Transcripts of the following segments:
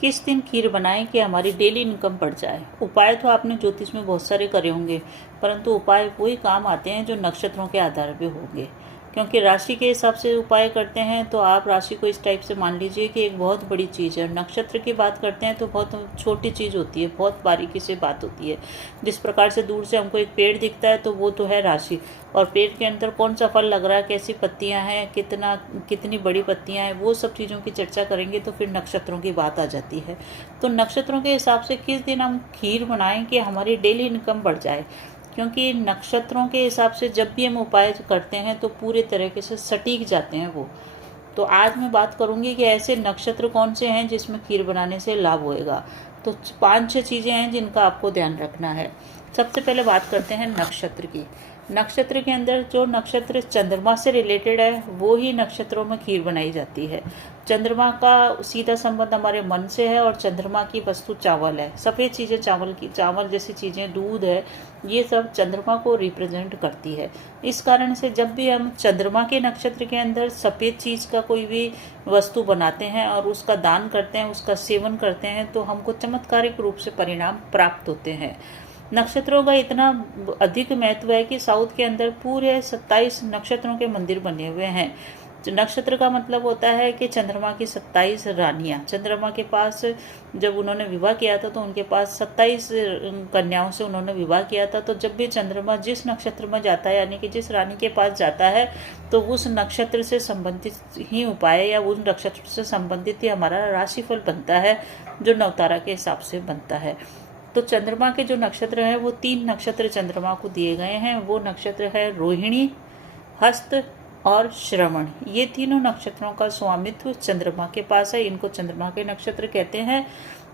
किस दिन खीर बनाएं कि हमारी डेली इनकम बढ़ जाए। उपाय तो आपने ज्योतिष में बहुत सारे करे होंगे, परंतु उपाय वही काम आते हैं जो नक्षत्रों के आधार पे होंगे। क्योंकि राशि के हिसाब से उपाय करते हैं तो आप राशि को इस टाइप से मान लीजिए कि एक बहुत बड़ी चीज़ है। नक्षत्र की बात करते हैं तो बहुत छोटी चीज़ होती है, बहुत बारीकी से बात होती है। जिस प्रकार से दूर से हमको एक पेड़ दिखता है तो वो तो है राशि, और पेड़ के अंदर कौन सा फल लग रहा है, कैसी पत्तियां हैं, कितनी बड़ी पत्तियां हैं, वो सब चीज़ों की चर्चा करेंगे तो फिर नक्षत्रों की बात आ जाती है। तो नक्षत्रों के हिसाब से किस दिन हम खीर बनाएं कि हमारी डेली इनकम बढ़ जाए। क्योंकि नक्षत्रों के हिसाब से जब भी हम उपाय करते हैं तो पूरे तरीके से सटीक जाते हैं वो। तो आज मैं बात करूंगी कि ऐसे नक्षत्र कौन से हैं जिसमें खीर बनाने से लाभ होएगा। तो 5-6 चीज़ें हैं जिनका आपको ध्यान रखना है। सबसे पहले बात करते हैं नक्षत्र की। नक्षत्र के अंदर जो नक्षत्र चंद्रमा से रिलेटेड है वो ही नक्षत्रों में खीर बनाई जाती है। चंद्रमा का सीधा संबंध हमारे मन से है और चंद्रमा की वस्तु चावल है। सफ़ेद चीज़ें चावल जैसी चीज़ें, दूध है, ये सब चंद्रमा को रिप्रेजेंट करती है। इस कारण से जब भी हम चंद्रमा के नक्षत्र के अंदर सफ़ेद चीज़ का कोई भी वस्तु बनाते हैं और उसका दान करते हैं, उसका सेवन करते हैं, तो हमको चमत्कारिक रूप से परिणाम प्राप्त होते हैं। नक्षत्रों का इतना अधिक महत्व है कि साउथ के अंदर पूरे 27 नक्षत्रों के मंदिर बने हुए हैं। नक्षत्र का मतलब होता है कि चंद्रमा की 27 रानियां। चंद्रमा के पास जब उन्होंने विवाह किया था तो उनके पास 27 कन्याओं से उन्होंने विवाह किया था। तो जब भी चंद्रमा जिस नक्षत्र में जाता है, यानी कि जिस रानी के पास जाता है, तो उस नक्षत्र से संबंधित ही उपाय या उस नक्षत्र से संबंधित ही हमारा राशिफल बनता है, जो नवतारा के हिसाब से बनता है। तो चंद्रमा के जो नक्षत्र हैं वो 3 नक्षत्र चंद्रमा को दिए गए हैं। वो नक्षत्र है रोहिणी, हस्त और श्रवण। ये तीनों नक्षत्रों का स्वामित्व चंद्रमा के पास है। इनको चंद्रमा के नक्षत्र कहते हैं।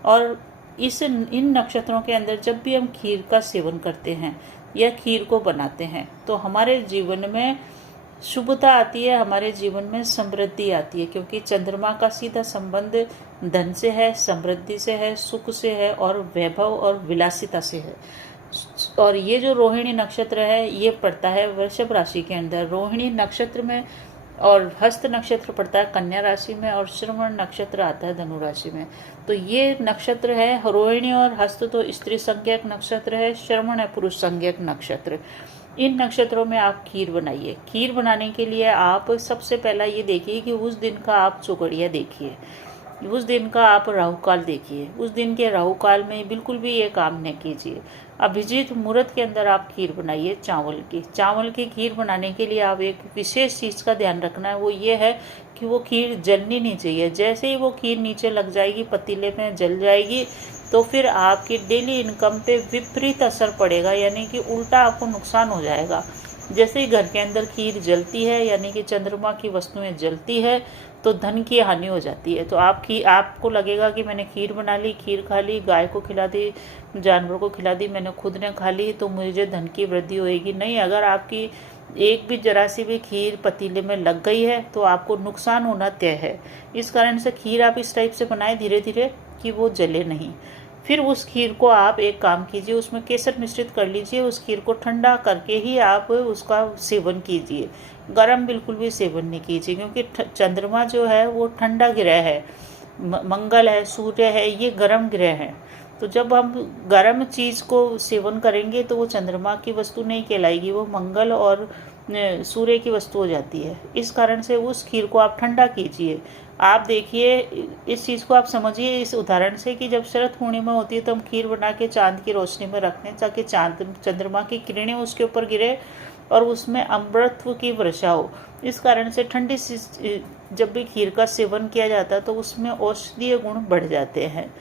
और इन नक्षत्रों के अंदर जब भी हम खीर का सेवन करते हैं या खीर को बनाते हैं तो हमारे जीवन में शुभता आती है, हमारे जीवन में समृद्धि आती है। क्योंकि चंद्रमा का सीधा संबंध धन से है, समृद्धि से है, सुख से है और वैभव और विलासिता से है। और ये जो रोहिणी नक्षत्र है ये पड़ता है वृषभ राशि के अंदर, रोहिणी नक्षत्र में, और हस्त नक्षत्र पड़ता है कन्या राशि में, और श्रवण नक्षत्र आता है धनु राशि में। तो ये नक्षत्र है रोहिणी और हस्त तो स्त्री संज्ञक नक्षत्र है, श्रवण है पुरुष संज्ञक नक्षत्र। इन नक्षत्रों में आप खीर बनाइए। खीर बनाने के लिए आप सबसे पहला ये देखिए कि उस दिन का आप चौगड़िया देखिए, उस दिन का आप राहु काल देखिए। उस दिन के राहु काल में बिल्कुल भी ये काम न कीजिए। अभिजीत मुहूर्त के अंदर आप खीर बनाइए चावल की खीर बनाने के लिए आप एक विशेष चीज़ का ध्यान रखना है, वो ये है कि वो खीर जलनी नहीं चाहिए। जैसे ही वो खीर नीचे लग जाएगी, पतीले में जल जाएगी, तो फिर आपकी डेली इनकम पे विपरीत असर पड़ेगा, यानी कि उल्टा आपको नुकसान हो जाएगा। जैसे ही घर के अंदर खीर जलती है, यानी कि चंद्रमा की वस्तुएं जलती है, तो धन की हानि हो जाती है। तो आपको लगेगा कि मैंने खीर बना ली, खीर खा ली, गाय को खिला दी, जानवर को खिला दी, मैंने खुद ने खा ली, तो मुझे धन की वृद्धि होएगी। नहीं, अगर आपकी एक भी जरा सी भी खीर पतीले में लग गई है तो आपको नुकसान होना तय है। इस कारण से खीर आप इस टाइप से बनाएं धीरे धीरे कि वो जले नहीं। फिर उस खीर को आप एक काम कीजिए, उसमें केसर मिश्रित कर लीजिए। उस खीर को ठंडा करके ही आप उसका सेवन कीजिए, गरम बिल्कुल भी सेवन नहीं कीजिए। क्योंकि चंद्रमा जो है वो ठंडा ग्रह है, मंगल है, सूर्य है, ये गर्म ग्रह है। तो जब हम गर्म चीज़ को सेवन करेंगे तो वो चंद्रमा की वस्तु नहीं कहलाएगी, वो मंगल और सूर्य की वस्तु हो जाती है। इस कारण से उस खीर को आप ठंडा कीजिए। आप देखिए, इस चीज़ को आप समझिए इस उदाहरण से कि जब शरद पूर्णिमा होती है तो हम खीर बना के चांद की रोशनी में रखते हैं, ताकि चंद्रमा की किरणें उसके ऊपर गिरे और उसमें अमृतत्व की वर्षा हो। इस कारण से ठंडी जब भी खीर का सेवन किया जाता है तो उसमें औषधीय गुण बढ़ जाते हैं।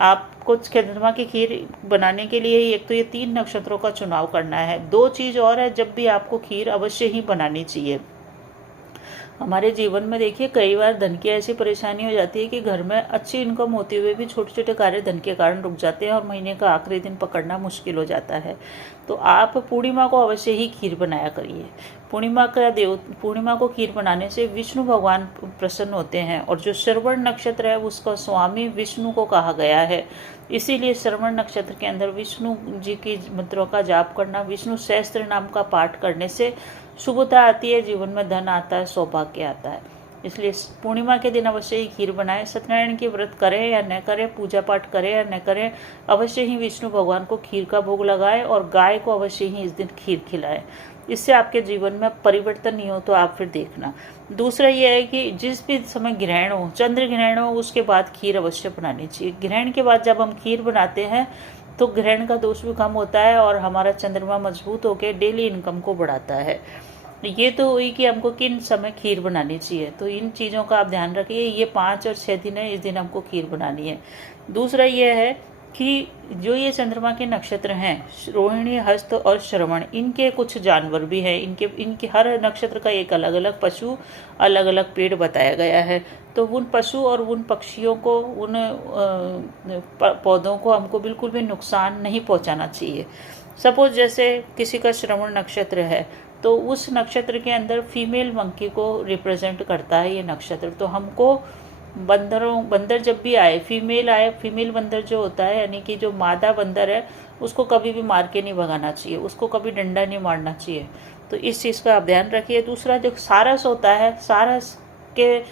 आपको चंद्रमा की खीर बनाने के लिए एक तो ये 3 नक्षत्रों का चुनाव करना है। 2 चीज़ और है, जब भी आपको खीर अवश्य ही बनानी चाहिए। हमारे जीवन में देखिए कई बार धन की ऐसी परेशानी हो जाती है कि घर में अच्छी इनकम होते हुए भी छोटे छोटे कार्य धन के कारण रुक जाते हैं और महीने का आखिरी दिन पकड़ना मुश्किल हो जाता है। तो आप पूर्णिमा को अवश्य ही खीर बनाया करिए। पूर्णिमा को खीर बनाने से विष्णु भगवान प्रसन्न होते हैं, और जो श्रवण नक्षत्र है उसका स्वामी विष्णु को कहा गया है। इसीलिए श्रवण नक्षत्र के अंदर विष्णु जी की मंत्रों का जाप करना, विष्णु सहस्त्र नाम का पाठ करने से शुभता आती है, जीवन में धन आता है, सौभाग्य आता है। इसलिए पूर्णिमा के दिन अवश्य ही खीर बनाएं। सत्यनारायण की व्रत करें या न करें, पूजा पाठ करें या न करें, अवश्य ही विष्णु भगवान को खीर का भोग लगाएं और गाय को अवश्य ही इस दिन खीर खिलाएं। इससे आपके जीवन में परिवर्तन नहीं हो तो आप फिर देखना। दूसरा यह है कि जिस भी समय ग्रहण हो, चंद्र ग्रहण हो, उसके बाद खीर अवश्य बनानी चाहिए। ग्रहण के बाद जब हम खीर बनाते हैं तो ग्रहण का दोष भी कम होता है और हमारा चंद्रमा मजबूत होकर डेली इनकम को बढ़ाता है। ये तो हुई कि हमको किन समय खीर बनानी चाहिए, तो इन चीज़ों का आप ध्यान रखिए। ये 5 और 6 दिन है, इस दिन हमको खीर बनानी है। दूसरा ये है कि जो ये चंद्रमा के नक्षत्र हैं, रोहिणी, हस्त और श्रवण, इनके कुछ जानवर भी हैं। इनके हर नक्षत्र का एक अलग अलग पशु, अलग अलग पेड़ बताया गया है। तो उन पशु और उन पक्षियों को, उन पौधों को हमको बिल्कुल भी नुकसान नहीं पहुंचाना चाहिए। सपोज जैसे किसी का श्रवण नक्षत्र है तो उस नक्षत्र के अंदर फीमेल मंकी को रिप्रेजेंट करता है ये नक्षत्र। तो हमको बंदर जब भी आए, फीमेल बंदर जो होता है, यानी कि जो मादा बंदर है, उसको कभी भी मार के नहीं भगाना चाहिए, उसको कभी डंडा नहीं मारना चाहिए। तो इस चीज़ का आप ध्यान रखिए। दूसरा जो सारस होता है, सारस के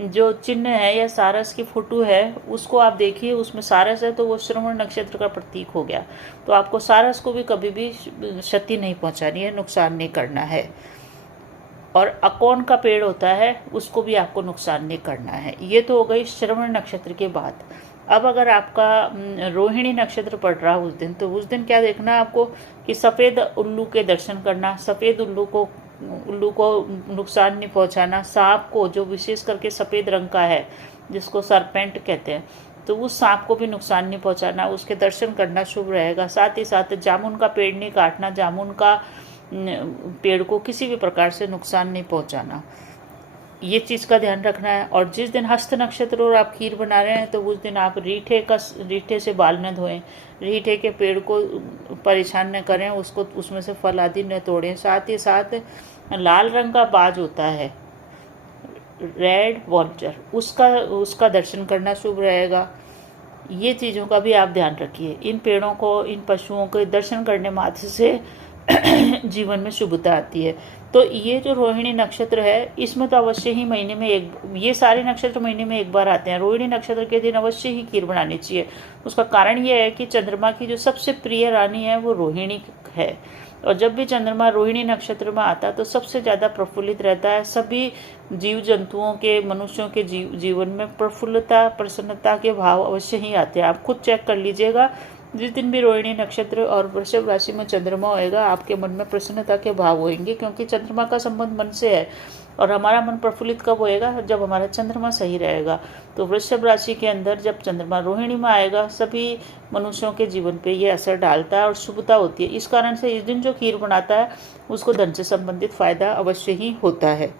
जो चिन्ह है या सारस की फोटो है, उसको आप देखिए, उसमें सारस है तो वो श्रवण नक्षत्र का प्रतीक हो गया। तो आपको सारस को भी कभी भी क्षति नहीं पहुंचानी है, नुकसान नहीं करना है। और अकोन का पेड़ होता है, उसको भी आपको नुकसान नहीं करना है। ये तो हो गई श्रवण नक्षत्र के बाद। अब अगर आपका रोहिणी नक्षत्र पड़ रहा उस दिन, तो उस दिन क्या देखना है आपको कि सफ़ेद उल्लू के दर्शन करना, सफ़ेद उल्लू को नुकसान नहीं पहुंचाना। सांप को, जो विशेष करके सफ़ेद रंग का है, जिसको सरपेंट कहते हैं, तो उस सांप को भी नुकसान नहीं पहुंचाना, उसके दर्शन करना शुभ रहेगा। साथ ही साथ जामुन का पेड़ नहीं काटना, जामुन का पेड़ को किसी भी प्रकार से नुकसान नहीं पहुंचाना, ये चीज़ का ध्यान रखना है। और जिस दिन हस्त नक्षत्र और आप खीर बना रहे हैं तो उस दिन आप रीठे से बाल न धोएं, रीठे के पेड़ को परेशान न करें, उसको उसमें से फल आदि न तोड़ें। साथ ही साथ लाल रंग का बाज होता है, रेड वॉल्चर, उसका दर्शन करना शुभ रहेगा। ये चीज़ों का भी आप ध्यान रखिए। इन पेड़ों को, इन पशुओं के दर्शन करने मात्र से जीवन में शुभता आती है। तो ये जो रोहिणी नक्षत्र है, इसमें तो अवश्य ही महीने में ये सारे नक्षत्र महीने में एक बार आते हैं। रोहिणी नक्षत्र के दिन अवश्य ही खीर बनानी चाहिए। उसका कारण ये है कि चंद्रमा की जो सबसे प्रिय रानी है वो रोहिणी है, और जब भी चंद्रमा रोहिणी नक्षत्र में आता है तो सबसे ज़्यादा प्रफुल्लित रहता है। सभी जीव जंतुओं के, मनुष्यों के जीवन में प्रफुल्लता, प्रसन्नता के भाव अवश्य ही आते हैं। आप खुद चेक कर लीजिएगा, जिस दिन भी रोहिणी नक्षत्र और वृषभ राशि में चंद्रमा होएगा, आपके मन में प्रसन्नता के भाव होंगे, क्योंकि चंद्रमा का संबंध मन से है। और हमारा मन प्रफुल्लित कब होएगा? जब हमारा चंद्रमा सही रहेगा। तो वृषभ राशि के अंदर जब चंद्रमा रोहिणी में आएगा, सभी मनुष्यों के जीवन पे ये असर डालता है और शुभता होती है। इस कारण से इस दिन जो खीर बनाता है उसको धन से संबंधित फायदा अवश्य ही होता है।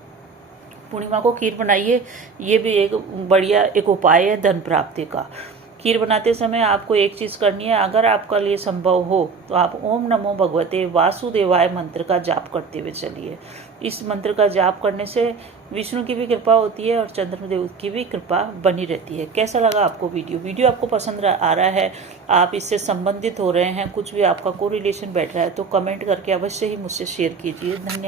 पूर्णिमा को खीर बनाइए, ये भी एक बढ़िया उपाय है धन प्राप्ति का। खीर बनाते समय आपको एक चीज़ करनी है, अगर आपका लिए संभव हो तो आप ओम नमो भगवते वासुदेवाय मंत्र का जाप करते हुए चलिए। इस मंत्र का जाप करने से विष्णु की भी कृपा होती है और चंद्रदेव की भी कृपा बनी रहती है। कैसा लगा आपको वीडियो आपको पसंद आ रहा है, आप इससे संबंधित हो रहे हैं, कुछ भी आपका कोरिलेशन बैठ रहा है, तो कमेंट करके अवश्य ही मुझसे शेयर कीजिए। धन्यवाद।